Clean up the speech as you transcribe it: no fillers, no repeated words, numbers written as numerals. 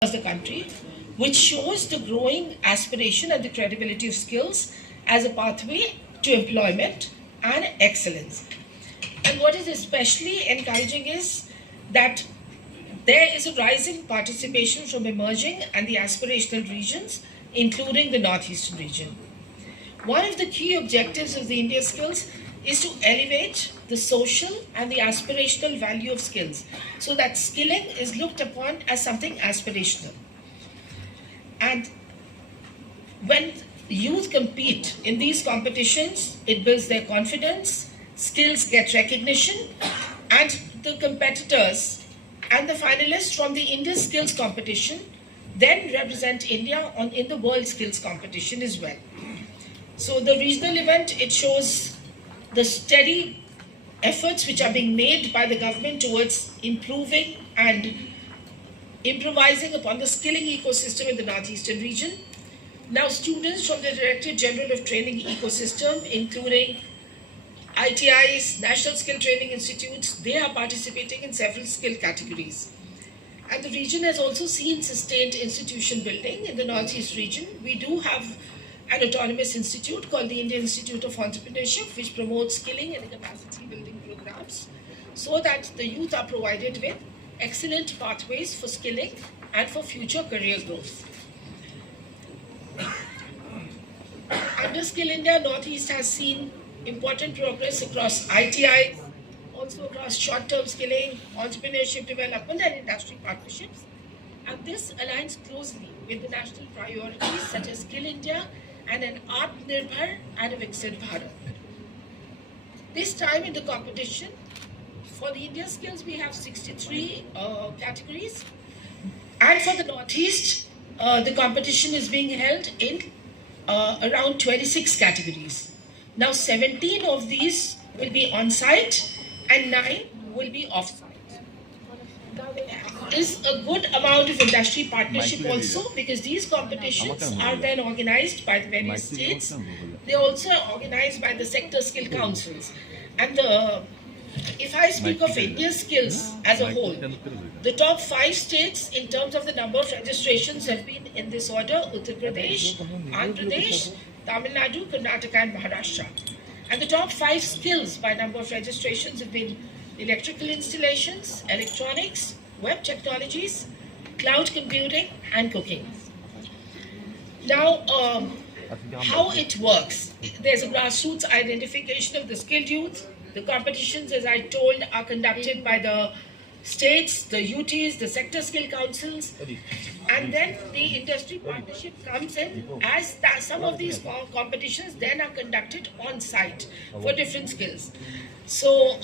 across the country, which shows the growing aspiration and the credibility of skills as a pathway to employment and excellence. And what is especially encouraging is that there is a rising participation from emerging and the aspirational regions, including the Northeastern region. One of the key objectives of the India Skills is to elevate the social and the aspirational value of skills so that skilling is looked upon as something aspirational. And when youth compete in these competitions, it builds their confidence, skills get recognition, and the competitors and the finalists from the India Skills competition then represent India in the World Skills competition as well. So the regional event, it shows the steady efforts which are being made by the government towards improving and improvising upon the skilling ecosystem in the Northeastern region. Now students from the Directorate General of Training ecosystem, including ITIs, National Skill Training Institutes, they are participating in several skill categories. And the region has also seen sustained institution building. In the Northeast region, we do have an autonomous institute called the Indian Institute of Entrepreneurship, which promotes skilling and capacity building programs so that the youth are provided with excellent pathways for skilling and for future career growth. Under Skill India, Northeast has seen important progress across ITI, also across short-term skilling, entrepreneurship development and industry partnerships. And this aligns closely with the national priorities such as Skill India and an Atmanirbhar and a Viksit Bharat. This time in the competition, for the India Skills, we have 63 categories. And for the Northeast, the competition is being held in around 26 categories. Now 17 of these will be on-site and 9 will be off-site. Now there is a good amount of industry partnership also because these competitions are then organized by the various states. They also are organized by the sector skill councils. And if I speak of India Skills as a whole, the top 5 states in terms of the number of registrations have been in this order: Uttar Pradesh, Andhra Pradesh, Tamil Nadu, Karnataka and Maharashtra. And the top 5 skills by number of registrations have been electrical installations, electronics, web technologies, cloud computing and cooking. Now, how it works. There's a grassroots identification of the skilled youth. The competitions, as I told, are conducted by the states, the UTs, the sector skill councils, and then the industry partnership comes in as some of these competitions then are conducted on site for different skills. So